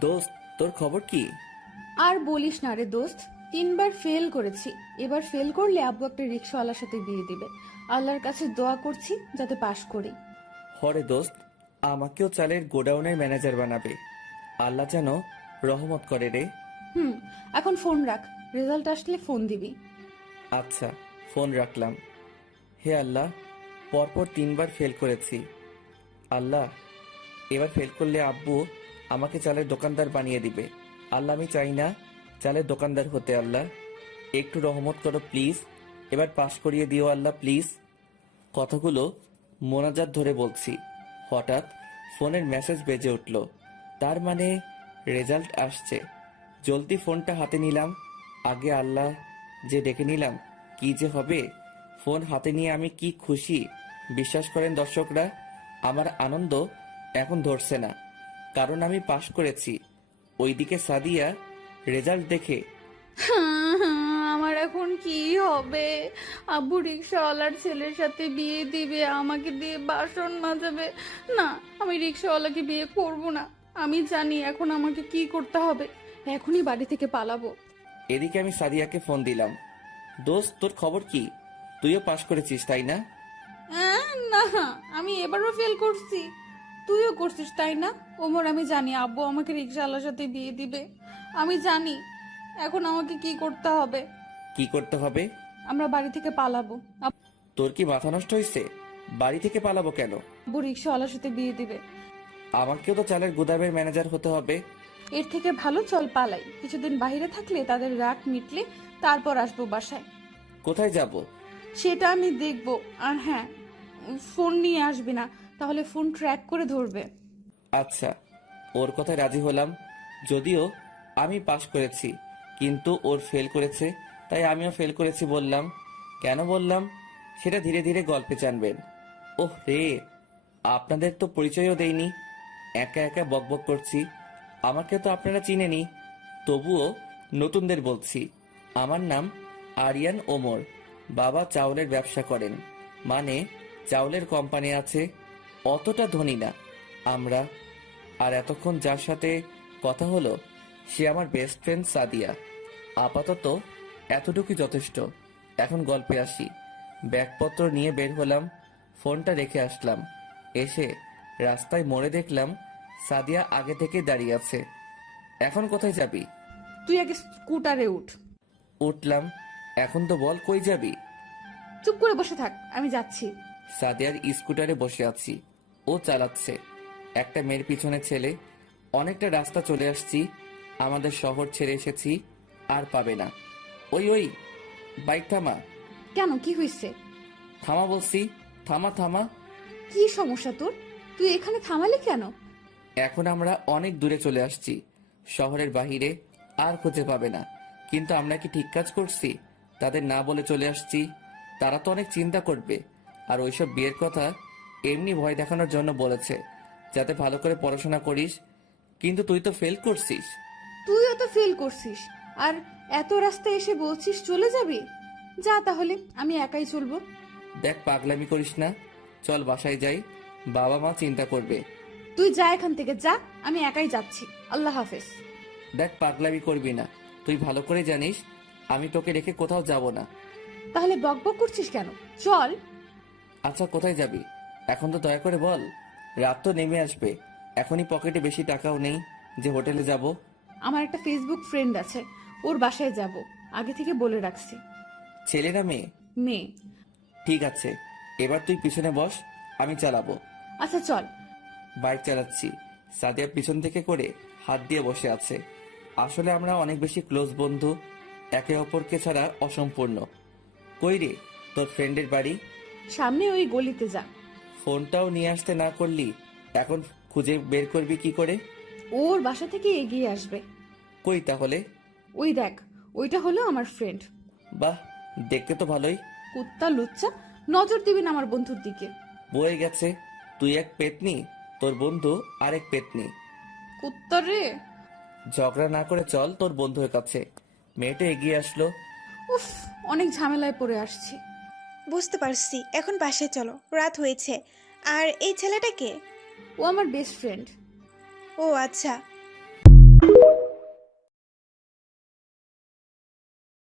দোস্ত, তোর খবর কি? আর বলিস না রে দোস্ত, 3বার ফেল করেছি। এবার ফেল করলে আব্বু একটা রিক্সাওয়ালার সাথে বিয়ে দিবে। আল্লাহর কাছে দোয়া করছি যাতে পাশ করি। হরে দোস্ত, আমাকেও চালের গোডাউনের ম্যানেজার বানাবে। আল্লাহ যেন রহমত করে রে। এখন ফোন রাখ, রেজাল্ট আসলে ফোন দিবি। আচ্ছা, ফোন রাখলাম। হে আল্লাহ, পরপর 3বার ফেল করেছি। আল্লাহ, এবার ফেল করলে আব্বু আমাকে চালের দোকানদার বানিয়ে দিবে। আল্লাহ, আমি চাই না চালের দোকানদার হতে। আল্লাহ, একটু রহমত করো প্লিজ। এবার পাশ করিয়ে দিও আল্লাহ প্লিজ। কথাগুলো মোনাজাত ধরে বলছি। হঠাৎ ফোনের মেসেজ বেজে উঠল। তার মানে রেজাল্ট আসছে। জলদি ফোনটা হাতে নিলাম। আগে আল্লাহ যে ডেকে নিলাম, কি যে হবে। ফোন হাতে নিয়ে আমি কি খুশি! বিশ্বাস করেন দর্শকরা, আমার আনন্দ এখন ধরছে না, কারণ আমি পাশ করেছি। ওইদিকে সাদিয়া রেজাল্ট দেখে আমার এখন কি হবে? আব্বু রিক্সাওয়ালার ছেলের সাথে বিয়ে দিবে, আমাকে দিয়ে বাসন মাজাবে। না, আমি রিক্সাওয়ালাকে বিয়ে করব না। আমি জানি এখন আমাকে কি করতে হবে। এখনই বাড়ি থেকে পালাবো। এদিকে আমি সাদিয়াকে ফোন দিলাম। দোস্ত, তোর খবর কি? তুইও পাশ করেছিস তাই না? না, আমি এবারও ফেল করছি। তুইও করছিস তাই না? ওমর, আমি জানি আব্বু আমাকে রিক্সাওয়ালার সাথে বিয়ে দিবে। আমি জানি এখন আমাকে কি করতে হবে। কি করতে হবে? আমরা বাড়ি থেকে পালাবো। তোর কি মাথা নষ্ট হয়েছে? বাড়ি থেকে পালাবো কেন? আব্বু রিক্সাওয়ালার সাথে বিয়ে দিবে। আমাকেও তো চালের গুদামের ম্যানেজার হতে হবে। এর থেকে ভালো চল পালাই। কিছুদিন বাইরে থাকলে তাদের রাগ মিটলে তারপর আসবো বাসায়। কোথায় যাব? সেটা আমি দেখব। আর হ্যাঁ, ফোন নিয়ে আসবি না, তাহলে ফোন ট্র্যাক করে ধরবে। আচ্ছা, ওর কথায় রাজি হলাম। যদিও আমি পাশ করেছি, কিন্তু ওর ফেল করেছে, তাই আমিও ফেল করেছি বললাম। কেন বললাম সেটা ধীরে ধীরে গল্পে জানবেন। ওহ রে, আপনাদের তো পরিচয়ও দেইনি। একা একা বকবক করছি। আমাকে তো আপনারা চিনেনি, তবুও নতুনদের বলছি। আমার নাম আরিয়ান ওমর। বাবা চাউলের ব্যবসা করেন, মানে চাউলের কোম্পানি আছে। অতটা ধনী না আমরা। আর এতক্ষণ যার সাথে কথা হলো সে আমার বেস্ট ফ্রেন্ড সাদিয়া। আপাতত এতটুকুই যথেষ্ট। এখন গল্পে আসি। ব্যাগপত্র নিয়ে বের হলাম, ফোনটা রেখে আসলাম। এসে রাস্তায় মোড়ে দেখলাম সাদিয়া আগে থেকে দাঁড়িয়ে আছে। এখন কোথায় যাবি? তুই আগে স্কুটারে উঠ। উঠলাম। এখন তো বল কই যাবি? চুপ করে বসে থাক, আমি যাচ্ছি। সাদিয়ার স্কুটারে বসে আছি, ও চালাচ্ছে। একটা মেয়ের পিছনে ছেলে। অনেকটা রাস্তা চলে আসছি। আমাদের শহর ছেড়ে এসেছি, আর পাবে না। ওই ওই, বাইক থামা। কেন, কি হয়েছে? থামা বলছি, থামা থামা। কি সমস্যা তোর? তুই এখানে থামালি কেন? এখন আমরা অনেক দূরে চলে আসছি, শহরের বাহিরে। আর খুঁজে পাবে না। কিন্তু আমরা কি ঠিক কাজ করছি? তাদের না বলে চলে আসছি। তারা তো অনেক চিন্তা করবে। আর ওইসব বিয়ের কথা এমনি ভয় দেখানোর জন্য বলেছে, যাতে ভালো করে পড়াশোনা করিস। কিন্তু তুই তো ফেল করছিস। তুইও তো ফেল করছিস, আর এত রাস্তা এসে বলছিস চলে যাবি? যা তাহলে, আমি একাই চলবো। দেখ, পাগলামি করিস না। চল বাসায় যাই, বাবা মা চিন্তা করবে। তুই যা এখান থেকে, যা। আমি একাই যাচ্ছি। আল্লাহ হাফেজ। দেখ, পাগলামি করবি না। তুই ভালো করে জানিস আমি তোকে রেখে কোথাও যাব না। তাহলে বকবক করছিস কেন? চল। আচ্ছা, কোথায় যাবি এখন তো দয়া করে বল। রাত তো নেমে আসবে, এখনই পকেটে বেশি টাকাও নেই যে হোটেলে যাব। আমার একটা ফেসবুক ফ্রেন্ড আছে, ওর বাসায় যাব। আগে থেকে বলে রাখছি। ছেলে না মেয়ে? মেয়ে। ঠিক আছে, এবার তুই পিছনে বস, আমি চালাবো। আচ্ছা চল। বাইক চালাচ্ছি, সাদিয়া পিছন থেকে করে হাত দিয়ে বসে আছে। আসলে আমরা অনেক বেশি ক্লোজ বন্ধু, একে অপরকে ছাড়া অসম্পূর্ণ। কই রে তোর ফ্রেন্ডের বাড়ি? সামনে ওই গলিতে যা। ফোনটাও নিয়ে আসতে না করলি, এখন খুঁজে বের করবি কি করে? ওর বাসা থেকে এগিয়ে আসবে। কই তাহলে? ওই দেখ, ওইটা হলো আমার ফ্রেন্ড। বাহ, দেখতে তো ভালোই। কুত্তা লুচ্চা, নজর দিবি না আমার বন্ধুর দিকে। বয়ে গেছে, তুই এক পেতনি, তোর বন্ধু আরেক পেতনি। কুত্তা রে। ঝগড়া না করে চল তোর বন্ধুর কাছে। মেয়েটা এগিয়ে আসলো। উফ, অনেক ঝামেলায় পড়ে আসছি। বুঝতে পারছি, এখন বাসায় চলো, রাত হয়েছে। আর এই ছেলেটাকে? ও আমার বেস্ট ফ্রেন্ড। ও আচ্ছা,